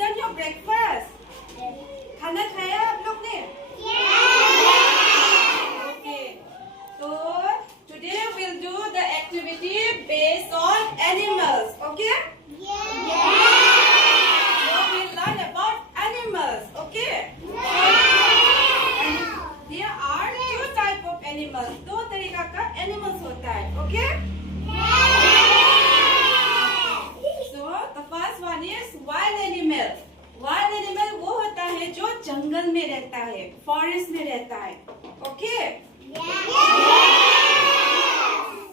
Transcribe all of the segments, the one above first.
done your breakfast? खाना खाया आप लोग ने? Okay. So today we'll do the activity based on animals. Okay? So we'll learn about animals. Okay? And there are two type of animals. दो तरीका का animals होता है. Okay? So the first one is wild animal. Wild animal वो होता है जो जंगल में रहता है, फॉरेस्ट में रहता है. ओके?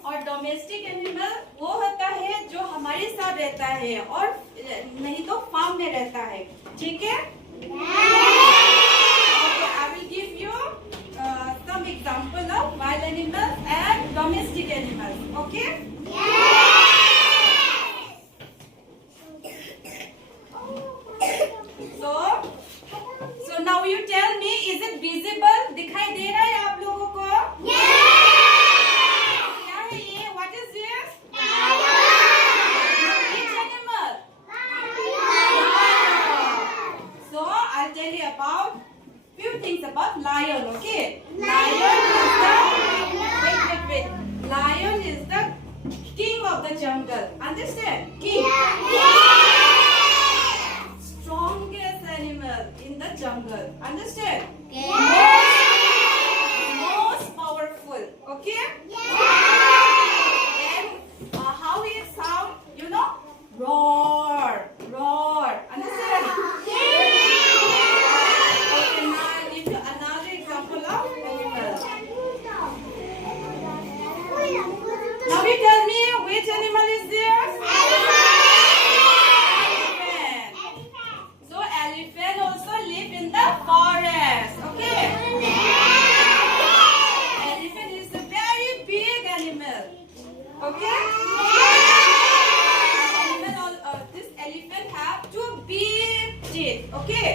और डोमेस्टिक एनिमल वो होता है जो हमारे साथ रहता है और नहीं तो फार्म में रहता है. ठीक है? Okay, I will give you some example of wild animals and domestic animals. Okay? So now you tell me, is it visible? दिखाई दे रहा है आप लोगों को? क्या है ये? What is this? Which animal? So I'll tell you about few things about lion. Okay? Lion is the king of the jungle. Understand? King. Strongest animal in the jungle. Understand? Most powerful. Okay? And how it sound? You know? Roar. Roar. Understand? Okay, now I'll give you another example of animal. Now you tell me which animal is this? Elephant also live in the forest. Okay? Elephant is a very big animal. Okay? This elephant have two big teeth. Okay?